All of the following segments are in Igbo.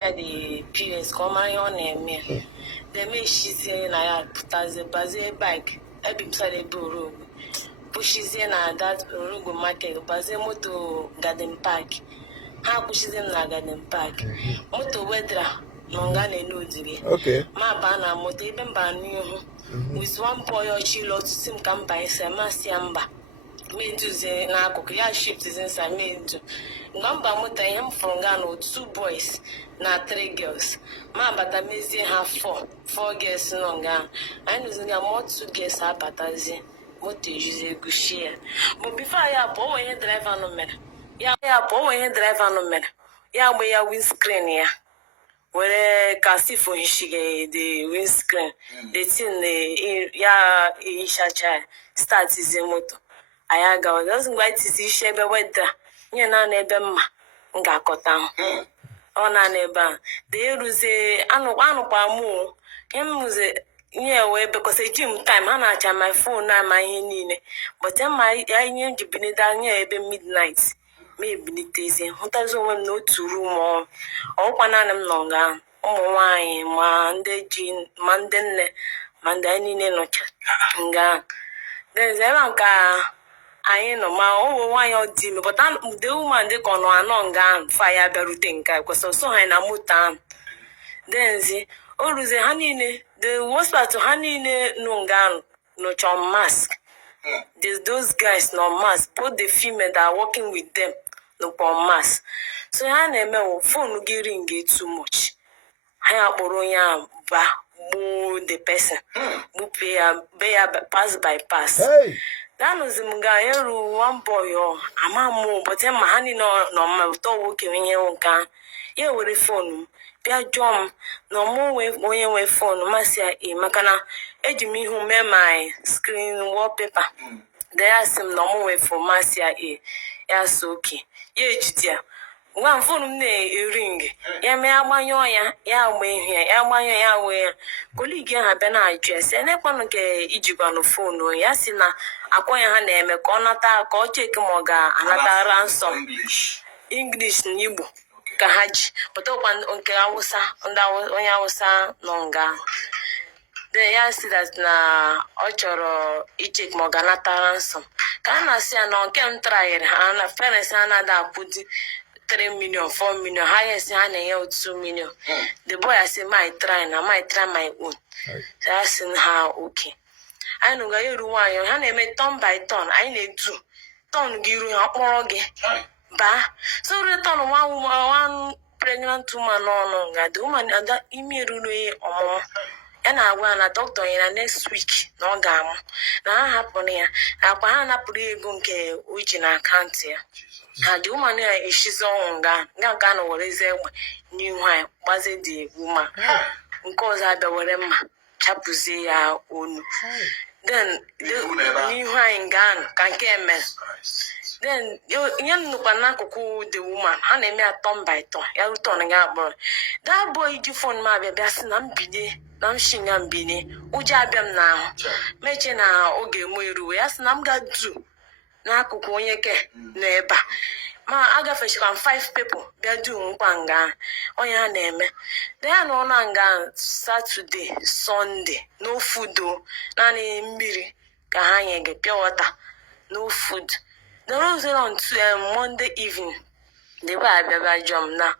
the PS come on me. They make she say na putaze baze bike. Ebi msale buru. Pushize na that Urugu market. Baze moto garden park. Ha pushize na garden park. Moto wedra nongane nudiri. Okay. Ma bana moto ibe mba niyo. With one boy or chilo to sim kamba isa masiamba. Meduze na akụkụ ya shift is inside medu. Ngamba moto ihe m fụrụ nga no 2 boys na 3 girls. Ma abata mezie ha 4 girls nọ nga. Anyị nụzi nga mo 2 girls abatazie. Moto ejuzi egushi ya. But before ya bụ onwe ihe driver nọ mere. Ya bụ onwe ihe driver nọ mere. Ya gbe ya windscreen ya. Were kasi for hishige the windscreen. The thing ya ishacha start izi moto. Ayaga was going to see Shebe weather. You know, neighbor ma ngakota. On a neighbor. The ruse anupamu. Him was a way because a gym time. I charge my phone and my hinine. But then my I knew to be down here midnight. Maybe it is in hotels woman no 2 room or one animal longer. Oh, why, Monday, Jean, Monday, Mandani, no chat. Nga. There's a car. I know my own wine or dim, but the woman they can no gun fire berute nka because so high na mutan. Then see, always a honey, the worst part to honey no gun, no charm mask. There's those guys no mask, both the female that are working with them, no mask. So I never phone getting get too much. I have boronya ba the person who pay pass by pass. Hey. That was the one boy or a mamma, but then my honey no my dog walking in your gun. Yeah, with the phone. Pia John, no more way going away phone, Marcia, Macana, edge me who made my screen wallpaper. There are some no more way for Marcia, yes, okay. Yeah, dear. One phone ring. Ya me amanyoya, ya way here, ya manyo way. Colleague have been address, and I want to get Ijiban phone, yasina. Akwanya ha na-eme ka ọ nata ka ọ cheki ma ọ ga-anata ransom English na Igbo ka ha ji pụtakwa nke Hausa ndị onye Hausa nọ nga then ya si that na ọ chọrọ icheki ma ọ ga-anata ransom ka a na-asị ya na nke m trayere ha na parents ha na-ada akwụdi 3 million 4 million ha yesi ha na-enye 2 million the boy asị my try my own so ya sị ha okay. I know you do one, you have turn by turn. I need to turn give you up more again. Ba, so return one pregnant woman on the woman and that immediately or and I want a doctor in the next week. No gam. Now happen here. I want to put a gunke which in our country. And the woman here is she's on gun. Now, Ghana what is there? New wine was it the woman? Because I don't remember. Chapuzi ya onu. Then the new wine gun can get me. Then you know the woman, and a mere turn by turn. You turning out boy. That boy you phone my baby, I'm biddy, I'm shingam bini, Ujabam now. Mechina oge muiru, as Namga do. Nakukoyeke, neighbor. Ma aga fish can 5 people. They are doing panga. On your name. They are no longer Saturday, Sunday. No food though. Nani mbiri. Kahanye get pure water. No food. The rose on to Monday evening. They were a jump now.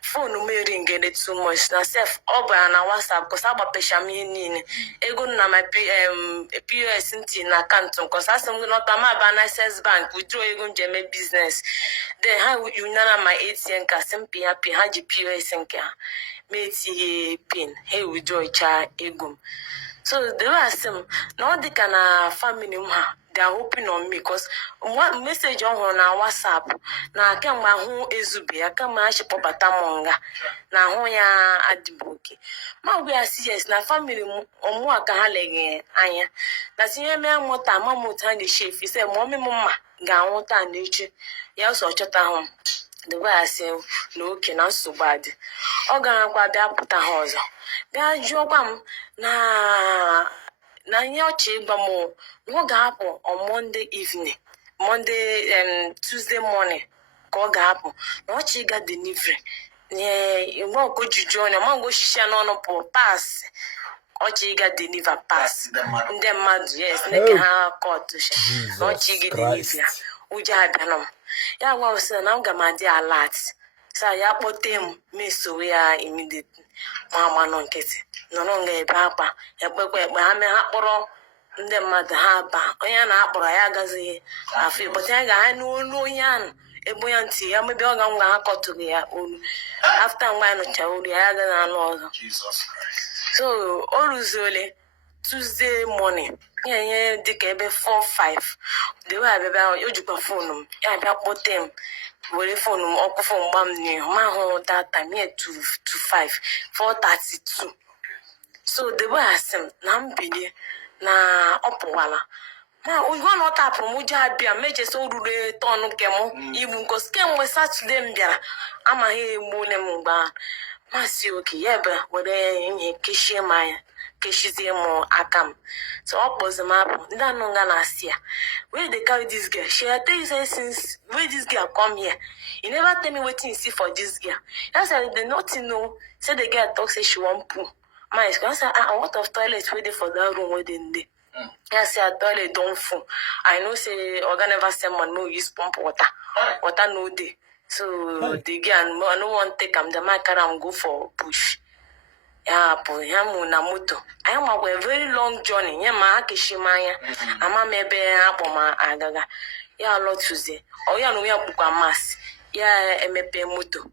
Phone me ring get it too much. Na self over na WhatsApp cause aba pesha mi nini. Ego na my POS inti na account cause as I'm not my access bank withdraw ego jeme business. Then how you nana my ATM ka simple happy haji POS nka. Me ti pin. Hey withdraw cha ego. So they were some no they can family ma. They are hoping on me because one message on WhatsApp na kemgbe ahụ ezube ya kemgbe ha chịpọbata m nga na ahụ ya adịbụke ma gwa ya si yes na family ọmụ aka ha leghe anya na tinye mee mụta mamụta na chef ise ma ọmị m mma ga-anwụta n'echi ya ọsọ chọta hụ the way I say na oke na nsogbu adị ọ garakwa bịa pụta ha ọzọ bịa jụọkwa m na ihe ọchị ịgba m no happen on Monday evening, Monday and Tuesday morning. Go happen. No chiga delivery. Yeah, won't go to join a man go shan on a pass. Or she got deliver pass. The mad, yes, make her court to share. Or she get deliver. Uja Danum. Ya was an Angamadi a lot. So ya put them, Miss Soya immediately. Mamma non get no longer a papa. A book where I'm a haporo. The mother haba. Oyana apora yagazi. I feel, but I know no yan. A buoyancy, I'm a dog on my court to the own. After one of child, the other Jesus Christ. So, always early Tuesday morning. Yeah, they can be 4-5. They were about you phone. Yeah, about them. Wele phone or phone bam near my home that time here 2-5, 4:32. So they were asking, Nambidi, na opwala. Now, we want not happen. We just be a major so do they turn kemo. Even because came with such them there. I'm a here moon ba. Masioki, yeba, where they in Kishia Maya, Kishizemo Akam. So up was the map. That no gonna see. Where they carry this girl? She had tell you since where this girl come here. You never tell me what you see for this girl. That's why they not know. Say the girl talk say she want poo. My answer, a lot of toilets waiting for that room waiting there. Yes, I toilet don't full. I know say organ never send man no use pump water. Water no day. So the girl no one take the mic and go for push. Yeah, boy, I'm na moto. I am a very long journey. Yeah, ma kishimaya. Ama maybe apple ma agaga. Yeah, lot Tuesday. Oh yeah, no we are book a mass. Yeah, MP moto.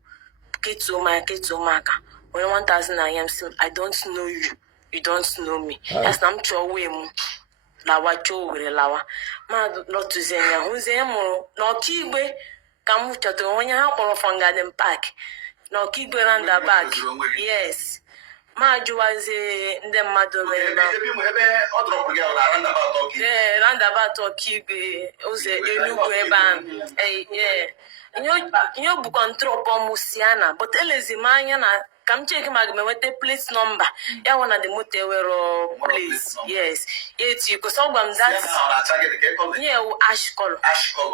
Kitu maka. When 1,000 I am still, I don't know you. You don't know me. That's not true. We mu lawa cho we lawa. Ma lot to say ya. Who's mo? No kigwe. Kamu chato wanya hapo from Garden Park. No kigwe randa back. Yes. Ma juwaze nde mmadụ mere na. Yeah, roundabout kigwe. Oze Enugu ebe ahụ. Nyo bu control musiana, but elezimanya na kam check magmewete place number. Ya wana the motor were place. Yes. It's you cause ogwam that. Yeah, ash color.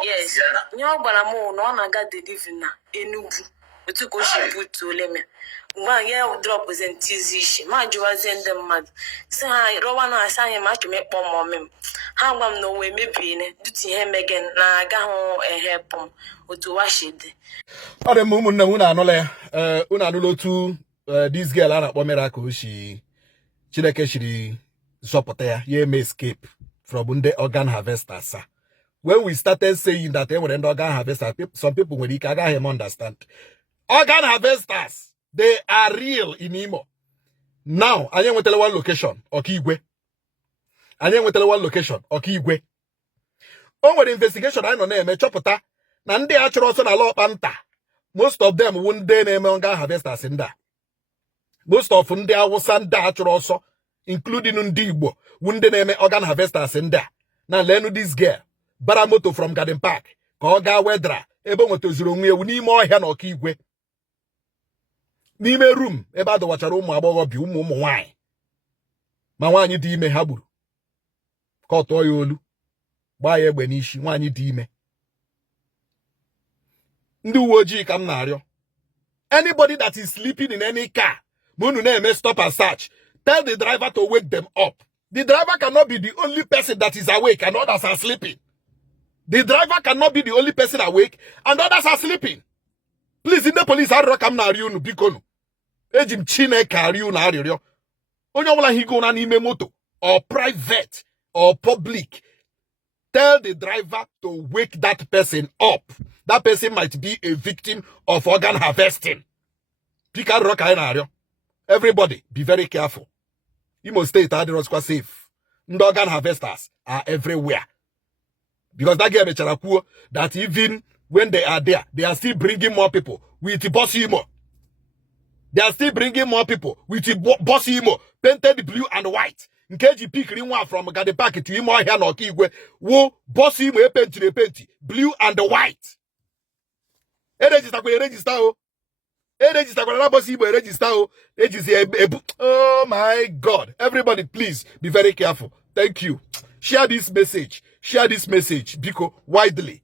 Yes. Nyo gwara mo no na ga deliver na Enugu. Otu ko shi put oleme. Ngwa ya drop presentizi ma juwaze ndị mmadụ. Si ha rowa na asanye ma chume kpọ momem. Ha gwam no we mebine duti ihe megen na aga ho ehepom otu wa shede. Ode mu munna una anole ya. Una anụla otu this girl ana kpọ Miracle shi Chineke shiri zọpụta ya eme escape from the organ harvesters. When we started saying that they were the organ harvesters, some people when you agaghị understand. Organ harvesters, they are real in Imo. Now, I am with one location, Okigwe. I am with one location, Okigwe. Over the investigation, I know name, Chopota, Nande Achroson, a lot panta. Most of them wouldn't name organ harvesters in that. Most of them was Sanda Achroso, including Undibo, wouldn't name organ harvesters in there. Now, learn this girl, Baramoto from Garden Park, Koga Wedra, Ebomoto Zurunwe, we need more here, Okigwe. N'ime room ebe ado wachara ụmụ agbọghọ bi ụmụ nwanyị ma nwaanyị dị ime ha gburu ka ọ tụọ ya olu gbaa ya egbe n'isi nwaanyị dị ime. Ndị uwe ojii ka m na-arịọ anybody that is sleeping in any car ma unu na-eme stop and search, tell the driver to wake them up. The driver cannot be the only person that is awake and others are sleeping. The driver cannot be the only person awake and others are sleeping. Please, in the police, I rock am na riu nu bikonu. Ejim Chineke ariu na aririo. Onye ọbụla higo na n'ime moto or private or public. Tell the driver to wake that person up. That person might be a victim of organ harvesting. Pika rock na ario. Everybody, be very careful. Imo State adirosqua safe. The organ harvesters are everywhere. Because that girl mechara that even when they are there, they are still bringing more people with the boss emo. They are still bringing more people with the boss emo, painted blue and white. In case you pick one from Garden Park to Imo here no Kigwe, wo boss emo painted blue and white. Register o. Register boss emo register o. Oh my God! Everybody, please be very careful. Thank you. Share this message. Share this message, Biko, widely.